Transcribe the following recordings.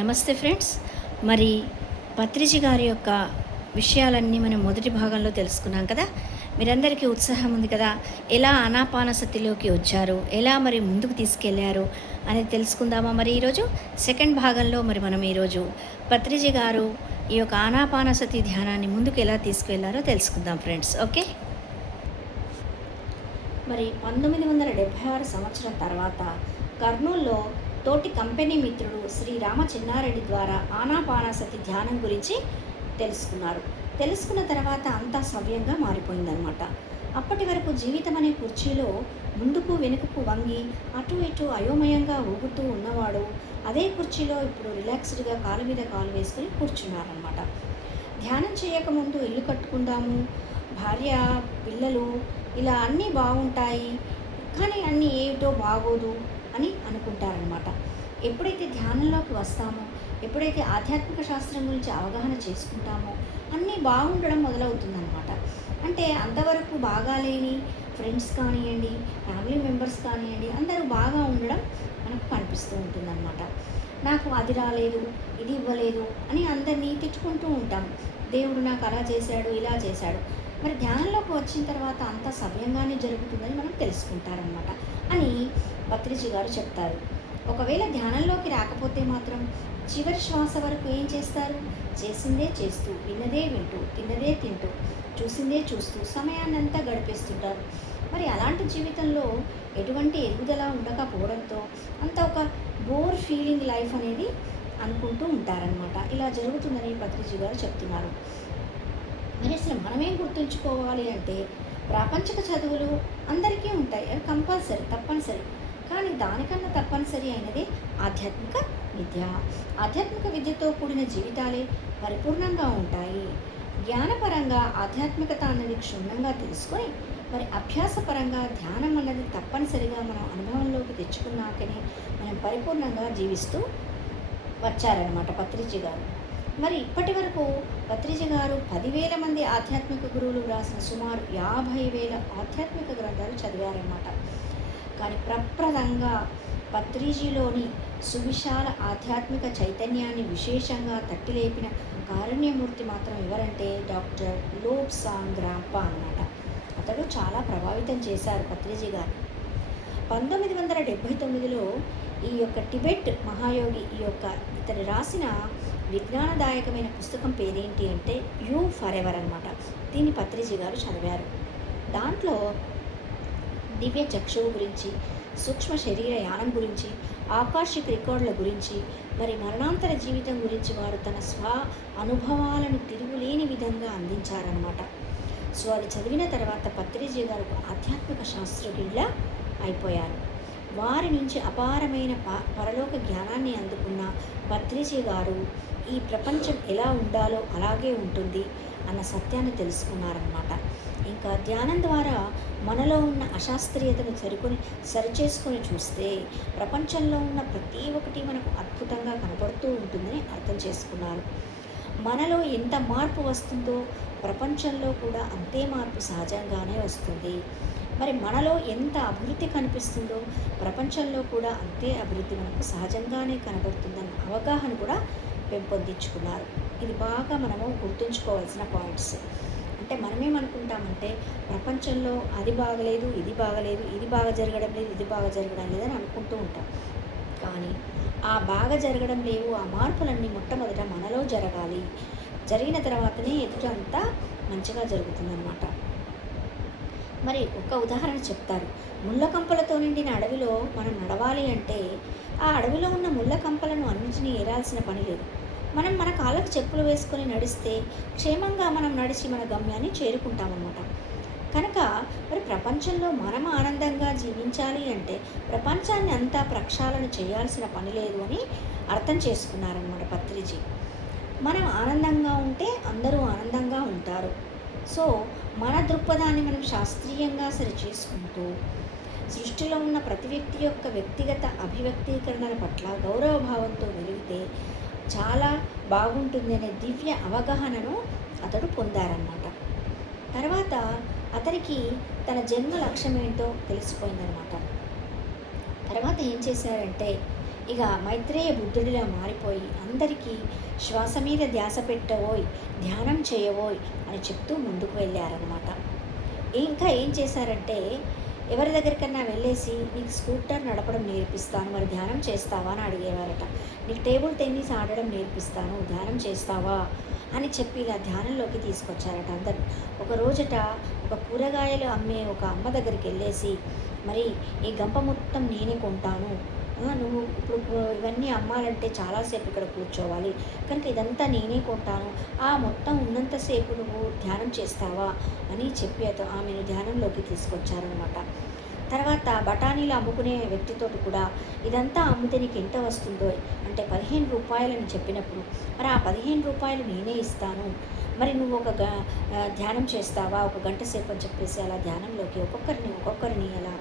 నమస్తే ఫ్రెండ్స్. మరి పత్రిజీ గారి యొక్క విషయాలన్నీ మనం మొదటి భాగంలో తెలుసుకున్నాం కదా. మీరందరికీ ఉత్సాహం ఉంది కదా, ఎలా ఆనాపానసతిలోకి వచ్చారు, ఎలా మరి ముందుకు తీసుకెళ్లారు అనేది తెలుసుకుందామా. మరి ఈరోజు సెకండ్ భాగంలో మనం ఈరోజు పత్రిజీ గారు ఈ యొక్క ఆనాపానసతి ధ్యానాన్ని ముందుకు ఎలా తీసుకువెళ్లారో తెలుసుకుందాం ఫ్రెండ్స్. ఓకే. మరి 1976 సంవత్సరం తర్వాత కర్నూల్లో తోటి కంపెనీ మిత్రుడు శ్రీ రామ చిన్నారెడ్డి ద్వారా ఆనాపానసతి ధ్యానం గురించి తెలుసుకున్న తర్వాత అంతా సవ్యంగా మారిపోయిందనమాట. అప్పటి వరకు జీవితం అనే కుర్చీలో ముందుకు వెనుకకు వంగి అటు ఇటు అయోమయంగా ఊగుతూ ఉన్నవాడు అదే కుర్చీలో ఇప్పుడు రిలాక్స్డ్గా కాలు మీద కాలు వేసుకుని కూర్చున్నారనమాట. ధ్యానం చేయకముందు ఇల్లు కట్టుకుందాము, భార్య పిల్లలు ఇలా అన్నీ బాగుంటాయి, కానీ అన్నీ ఏమిటో బాగోదు అని అనుకుంటారనమాట. ఎప్పుడైతే ధ్యానంలోకి వస్తామో, ఎప్పుడైతే ఆధ్యాత్మిక శాస్త్రం గురించి అవగాహన చేసుకుంటామో అన్నీ బాగుండడం మొదలవుతుందన్నమాట. అంటే అంతవరకు బాగాలేని ఫ్రెండ్స్ కానివ్వండి, ఫ్యామిలీ మెంబర్స్ కానివ్వండి, అందరూ బాగా ఉండడం మనకు కనిపిస్తూ ఉంటుందన్నమాట. నాకు అది రాలేదు, ఇది ఇవ్వలేదు అని అందరినీ తిట్టుకుంటూ ఉంటాం. దేవుడు నాకు అలా చేశాడు, ఇలా చేశాడు. మరి ధ్యానంలోకి వచ్చిన తర్వాత అంతా సవ్యంగానే జరుగుతుందని మనం తెలుసుకుంటారనమాట అని పత్రిజీ గారు చెప్తారు. ఒకవేళ ధ్యానంలోకి రాకపోతే మాత్రం చివరి శ్వాస వరకు ఏం చేస్తారు? చేసిందే చేస్తూ, విన్నదే వింటూ, తిన్నదే తింటూ, చూసిందే చూస్తూ సమయాన్నంతా గడిపేస్తుంటారు. మరి అలాంటి జీవితంలో ఎటువంటి ఎదుగుదల ఉండకపోవడంతో అంత ఒక బోర్ ఫీలింగ్ లైఫ్ అనేది అనుకుంటూ ఉంటారనమాట. ఇలా జరుగుతుందని పత్రిజీ గారు చెప్తున్నారు. మరి అసలు మనమేం గుర్తుంచుకోవాలి అంటే, ప్రాపంచిక చదువులు అందరికీ ఉంటాయి, అవి కంపల్సరీ, తప్పనిసరి. కానీ దానికన్నా తప్పనిసరి అయినది ఆధ్యాత్మిక విద్య. ఆధ్యాత్మిక విద్యతో కూడిన జీవితాలే పరిపూర్ణంగా ఉంటాయి. జ్ఞానపరంగా ఆధ్యాత్మికత అన్నది క్షుణ్ణంగా తెలుసుకొని మరి అభ్యాసపరంగా ధ్యానం అన్నది తప్పనిసరిగా మనం అనుభవంలోకి తెచ్చుకున్నాకనే మనం పరిపూర్ణంగా జీవిస్తూ వచ్చారనమాట పత్రిజీ గారు. మరి ఇప్పటి వరకు పత్రిజీ గారు 10,000 మంది ఆధ్యాత్మిక గురువులు రాసిన సుమారు 50,000 ఆధ్యాత్మిక గ్రంథాలు చదివారన్నమాట. కానీ ప్రప్రదంగా పత్రిజీలోని సువిశాల ఆధ్యాత్మిక చైతన్యాన్ని విశేషంగా తట్టిలేపిన కారుణ్యమూర్తి మాత్రం ఎవరంటే డాక్టర్ లోబ్సాంగ్ గ్రాంపా అన్నమాట. అతడు చాలా ప్రభావితం చేశారు పత్రిజీ గారు. 1979లో ఈ యొక్క టిబెట్ మహాయోగి ఇతను రాసిన విజ్ఞానదాయకమైన పుస్తకం పేరేంటి అంటే యూ ఫర్ ఎవర్ అనమాట. దీన్ని పత్రిజీ గారు చదివారు. దాంట్లో దివ్య చక్షువు గురించి, సూక్ష్మ శరీర యానం గురించి, ఆకాశిక రికార్డుల గురించి, మరి మరణాంతర జీవితం గురించి వారు తన స్వ అనుభవాలను తిరుగులేని విధంగా అందించారనమాట. సో అది చదివిన తర్వాత పత్రిజీ గారు ఆధ్యాత్మిక శాస్త్రజ్ఞుడిలా అయిపోయారు. వారి నుంచి అపారమైన పరలోక జ్ఞానాన్ని అందుకున్న పత్రిజీ గారు ఈ ప్రపంచం ఎలా ఉండాలో అలాగే ఉంటుంది అన్న సత్యాన్ని తెలుసుకున్నారన్నమాట. ఇంకా ధ్యానం ద్వారా మనలో ఉన్న అశాస్త్రీయతను సరిచేసుకొని చూస్తే ప్రపంచంలో ఉన్న ప్రతి ఒక్కటి మనకు అద్భుతంగా కనబడుతూ ఉంటుందని అర్థం చేసుకున్నారు. మనలో ఎంత మార్పు వస్తుందో ప్రపంచంలో కూడా అంతే మార్పు సహజంగానే వస్తుంది. మరి మనలో ఎంత అభివృద్ధి కనిపిస్తుందో ప్రపంచంలో కూడా అంతే అభివృద్ధి మనకు సహజంగానే కనబడుతుందన్న అవగాహన కూడా పెంపొందించుకున్నారు. ఇది బాగా మనము గుర్తుంచుకోవాల్సిన పాయింట్స్. అంటే మనమేమనుకుంటామంటే ప్రపంచంలో అది బాగలేదు, ఇది బాగలేదు, ఇది బాగా జరగడం లేదు, ఇది బాగా జరగడం లేదని అనుకుంటూ ఉంటాం. కానీ ఆ బాగా జరగడం లేవు, ఆ మార్పులన్నీ మొట్టమొదట మనలో జరగాలి. జరిగిన తర్వాతనే ఎదుటంతా మంచిగా జరుగుతుందన్నమాట. మరి ఒక ఉదాహరణ చెప్తారు. ముళ్ళ కంపలతో నిండిన అడవిలో మనం నడవాలి అంటే ఆ అడవిలో ఉన్న ముళ్ళ కంపలను అన్నింటినీ ఏరాల్సిన పని లేదు. మనం మన కాళ్ళకు చెప్పులు వేసుకొని నడిస్తే క్షేమంగా మనం నడిచి మన గమ్యాన్ని చేరుకుంటామన్నమాట. కనుక మరి ప్రపంచంలో మనం ఆనందంగా జీవించాలి అంటే ప్రపంచాన్ని అంతా ప్రక్షాళన చేయాల్సిన పని లేదు అని అర్థం చేసుకున్నారన్నమాట పత్రిజీ. మనం ఆనందంగా ఉంటే అందరూ ఆనందంగా ఉంటారు. సో మన దృక్పథాన్ని మనం శాస్త్రీయంగా సరిచేసుకుంటూ సృష్టిలో ఉన్న ప్రతి వ్యక్తి యొక్క వ్యక్తిగత అభివ్యక్తీకరణల పట్ల గౌరవభావంతో వెలిగితే చాలా బాగుంటుంది అనే దివ్య అవగాహనను అతడు పొందారన్నమాట. తర్వాత అతనికి తన జన్మ లక్ష్యం ఏంటో తెలిసిపోయిందనమాట. తర్వాత ఏం చేశారంటే ఇక మైత్రేయ బుద్ధుడిలా మారిపోయి అందరికీ శ్వాస మీద ధ్యాస పెట్టవోయ్, ధ్యానం చేయవోయ్ అని చెప్తూ ముందుకు వెళ్ళారనమాట. ఇంకా ఏం చేశారంటే, ఎవరి దగ్గరికన్నా వెళ్ళేసి నీకు స్కూటర్ నడపడం నేర్పిస్తాను, మరి ధ్యానం చేస్తావా అని అడిగేవారట. నీకు టేబుల్ టెన్నిస్ ఆడడం నేర్పిస్తాను, ధ్యానం చేస్తావా అని చెప్పి ఇలా ధ్యానంలోకి తీసుకొచ్చారట అందరు. ఒక రోజట ఒక కూరగాయలు అమ్మే ఒక అమ్మ దగ్గరికి వెళ్ళేసి, మరి ఈ గంప మొత్తం నేనే కొంటాను, నువ్వు ఇప్పుడు ఇవన్నీ అమ్మాలంటే చాలాసేపు ఇక్కడ కూర్చోవాలి, కనుక ఇదంతా నేనే కొంటాను, ఆ మొత్తం ఉన్నంతసేపు నువ్వు ధ్యానం చేస్తావా అని చెప్పి ఆమెను ధ్యానంలోకి తీసుకొచ్చారనమాట. తర్వాత బఠానీలు అమ్ముకునే వ్యక్తితోటి కూడా ఇదంతా అమ్మితే నీకు ఎంత వస్తుందో అంటే 15 రూపాయలని చెప్పినప్పుడు, మరి ఆ 15 రూపాయలు నేనే ఇస్తాను, మరి నువ్వు ధ్యానం చేస్తావా ఒక గంట సేపు అని చెప్పేసి అలా ధ్యానంలోకి ఒక్కొక్కరిని అలా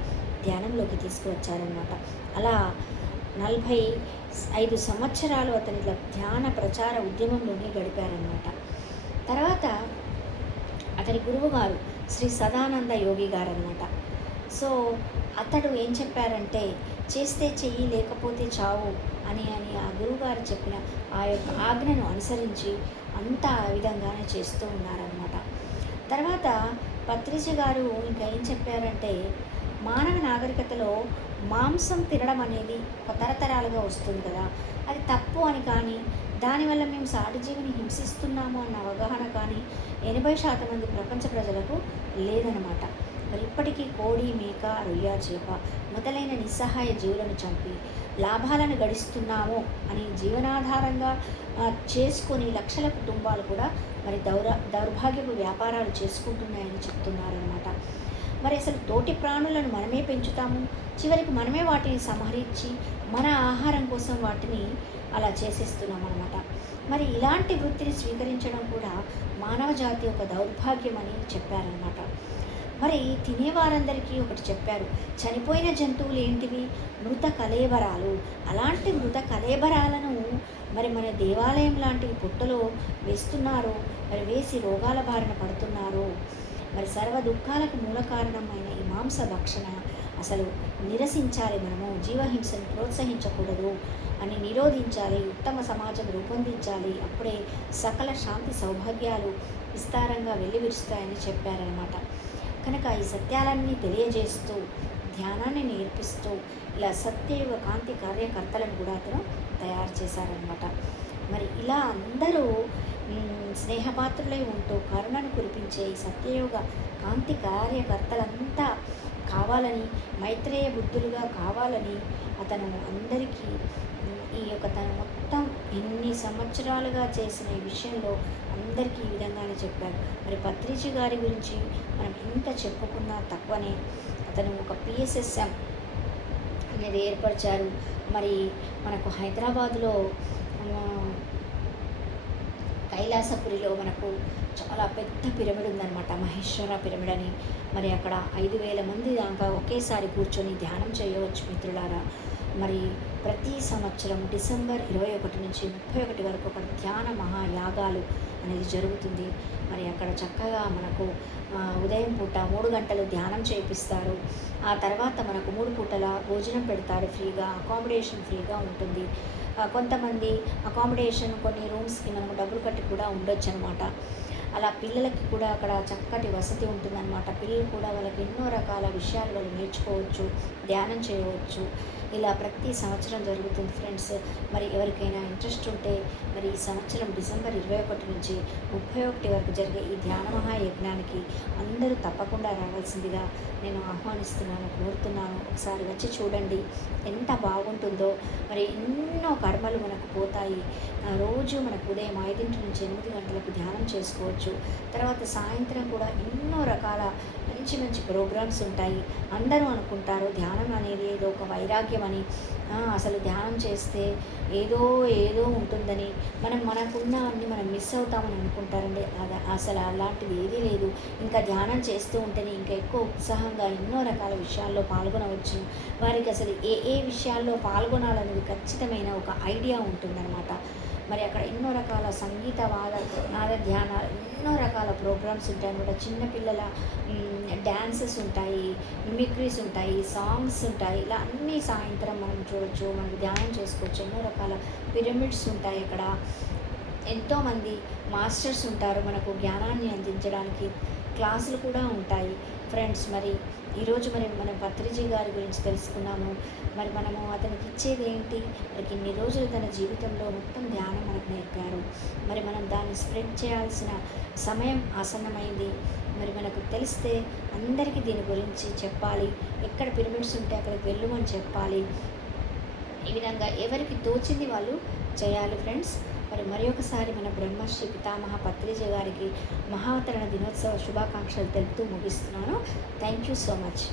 ధ్యానంలోకి తీసుకువచ్చారనమాట. అలా 45 సంవత్సరాలు అతని ధ్యాన ప్రచార ఉద్యమంలోనే గడిపారనమాట. తర్వాత అతని గురువుగారు శ్రీ సదానంద యోగి గారు అనమాట. సో అతడు ఏం చెప్పారంటే, చేస్తే చెయ్యి లేకపోతే చావు అని ఆ గురువుగారు చెప్పిన ఆ యొక్క ఆజ్ఞను అనుసరించి అంతా ఆ విధంగానే చేస్తూ ఉన్నారనమాట. తర్వాత పత్రిజ గారు ఇంకా ఏం చెప్పారంటే, మానవ నాగరికతలో మాంసం తినడం అనేది ఒక తరతరాలుగా వస్తుంది కదా, అది తప్పు అని కానీ దానివల్ల మేము సాటిజీవిని హింసిస్తున్నాము అన్న అవగాహన కానీ 80% మంది ప్రపంచ ప్రజలకు లేదనమాట. మరి ఇప్పటికీ కోడి, మేక, రొయ్య, చేప మొదలైన నిస్సహాయ జీవులను చంపి లాభాలను గడిస్తున్నాము అని జీవనాధారంగా చేసుకొని లక్షల కుటుంబాలు కూడా మరి దౌర్భాగ్యపు వ్యాపారాలు చేసుకుంటున్నాయని చెప్తున్నారనమాట. మరి అసలు తోటి ప్రాణులను మనమే పెంచుతాము, చివరికి మనమే వాటిని సంహరించి మన ఆహారం కోసం వాటిని అలా చేసేస్తున్నాం అనమాట. మరి ఇలాంటి వృత్తిని స్వీకరించడం కూడా మానవ జాతి ఒక దౌర్భాగ్యం అని చెప్పారనమాట. మరి తినేవారందరికీ ఒకటి చెప్పారు, చనిపోయిన జంతువులు ఏంటివి, మృత కళేబరాలు. అలాంటి మృత కళేబరాలను మరి మన దేవాలయం లాంటివి పుట్టలో వేస్తున్నారు, మరి వేసి రోగాల బారిన పడుతున్నారు. మరి సర్వ దుఃఖాలకు మూల కారణమైన ఈ మాంస భక్షణ అసలు నిరసించాలి, మనము జీవహింసను ప్రోత్సహించకూడదు అని నిరోధించాలి, ఉత్తమ సమాజం రూపొందించాలి, అప్పుడే సకల శాంతి సౌభాగ్యాలు విస్తారంగా వెల్లివిరుస్తాయని చెప్పారనమాట. కనుక ఈ సత్యాలన్నీ తెలియజేస్తూ ధ్యానాన్ని నేర్పిస్తూ ఇలా సత్యయుగ కాంతి కార్యకర్తలను కూడా అతను తయారు చేశారనమాట. మరి ఇలా అందరూ స్నేహపాత్రులై ఉంటూ కరుణను కురిపించే ఈ సత్యయోగ కాంతి కార్యకర్తలంతా కావాలని, మైత్రేయ బుద్ధులుగా కావాలని అతను అందరికీ ఈ యొక్క తను మొత్తం ఎన్ని సంవత్సరాలుగా చేసిన ఈ విషయంలో అందరికీ ఈ విధంగానే చెప్పారు. మరి పత్రిజీ గారి గురించి మనం ఎంత చెప్పుకున్నా తక్కువనే. అతను ఒక పిఎస్ఎస్ఎం అనేది ఏర్పరిచారు. మరి మనకు హైదరాబాదులో కైలాసపురిలో మనకు చాలా పెద్ద పిరమిడ్ ఉందన్నమాట, మహేశ్వర పిరమిడ్ అని. మరి అక్కడ 5,000 మంది దాకా ఒకేసారి కూర్చొని ధ్యానం చేయవచ్చు మిత్రులారా. మరి ప్రతి సంవత్సరం డిసెంబర్ 21 నుంచి 31 వరకు అక్కడ ధ్యాన మహాయాగాలు అనేది జరుగుతుంది. మరి అక్కడ చక్కగా మనకు ఉదయం పూట 3 గంటలు ధ్యానం చేపిస్తారు. ఆ తర్వాత మనకు 3 పూటల భోజనం పెడతారు ఫ్రీగా, అకామిడేషన్ ఫ్రీగా ఉంటుంది. కొంతమంది అకామిడేషన్ కొన్ని రూమ్స్కి మనము డబ్బులు కట్టి కూడా ఉండొచ్చు అనమాట. అలా పిల్లలకి కూడా అక్కడ చక్కటి వసతి ఉంటుందన్నమాట. పిల్లలు కూడా వాళ్ళకి ఎన్నో రకాల విషయాలు వాళ్ళు నేర్చుకోవచ్చు, ధ్యానం చేయవచ్చు. ఇలా ప్రతి సంవత్సరం జరుగుతుంది ఫ్రెండ్స్. మరి ఎవరికైనా ఇంట్రెస్ట్ ఉంటే మరి ఈ సంవత్సరం డిసెంబర్ 21 నుంచి 31 వరకు జరిగే ఈ ధ్యాన మహాయజ్ఞానికి అందరూ తప్పకుండా రావాల్సిందిగా నేను ఆహ్వానిస్తున్నాను, కోరుతున్నాను. ఒకసారి వచ్చి చూడండి ఎంత బాగుంటుందో. మరి ఎన్నో కర్మలు మనకు పోతాయి. రోజు మనకు ఉదయం 5 నుంచి 8 గంటలకు ధ్యానం చేసుకోవచ్చు. తర్వాత సాయంత్రం కూడా ఎన్నో రకాల మంచి మంచి ప్రోగ్రామ్స్ ఉంటాయి. అందరూ అనుకుంటారు ధ్యానం అనేది ఏదో ఒక వైరాగ్యం అని, అసలు ధ్యానం చేస్తే ఏదో ఏదో ఉంటుందని, మనకున్న అన్ని మనం మిస్ అవుతామని అనుకుంటారండి. అసలు అలాంటిది ఏదీ లేదు. ఇంకా ధ్యానం చేస్తూ ఉంటేనే ఇంకా ఎక్కువ ఉత్సాహంగా ఎన్నో రకాల విషయాల్లో పాల్గొనవచ్చు. వారికి అసలు ఏ విషయాల్లో పాల్గొనాలనేది ఖచ్చితమైన ఒక ఐడియా ఉంటుందన్నమాట. మరి అక్కడ ఎన్నో రకాల సంగీత నాద ధ్యానాలు ఎన్నో రకాల ప్రోగ్రామ్స్ ఉంటాయి అన్నమాట. చిన్నపిల్లల డ్యాన్సెస్ ఉంటాయి, మిమిక్రీస్ ఉంటాయి, సాంగ్స్ ఉంటాయి. ఇలా అన్నీ సాయంత్రం మనం చూడొచ్చు, మనకు ధ్యానం చేసుకోవచ్చు. ఎన్నో రకాల పిరమిడ్స్ ఉంటాయి అక్కడ. ఎంతోమంది మాస్టర్స్ ఉంటారు మనకు జ్ఞానాన్ని అందించడానికి. క్లాసులు కూడా ఉంటాయి ఫ్రెండ్స్. మరి ఈరోజు మనం పత్రిజీ గారి గురించి తెలుసుకున్నాము. మరి మనము అతనికి ఇచ్చేది ఏంటి? మనకి ఇన్ని రోజులు తన జీవితంలో మొత్తం ధ్యానం మనకు నేర్పారు. మరి మనం దాన్ని స్ప్రెడ్ చేయాల్సిన సమయం ఆసన్నమైంది. మరి మనకు తెలిస్తే అందరికీ దీని గురించి చెప్పాలి. ఎక్కడ పిరమిడ్స్ ఉంటే అక్కడికి వెళ్ళమని చెప్పాలి. ఈ విధంగా ఎవరికి తోచింది వాళ్ళు చేయాలి ఫ్రెండ్స్. మరి ఒకసారి మన బ్రహ్మశ్రీ పితామహ పత్రిజీ గారికి మహావతరణ దినోత్సవ శుభాకాంక్షలు తెలుపుతూ ముగిస్తున్నాను. Thank you so much.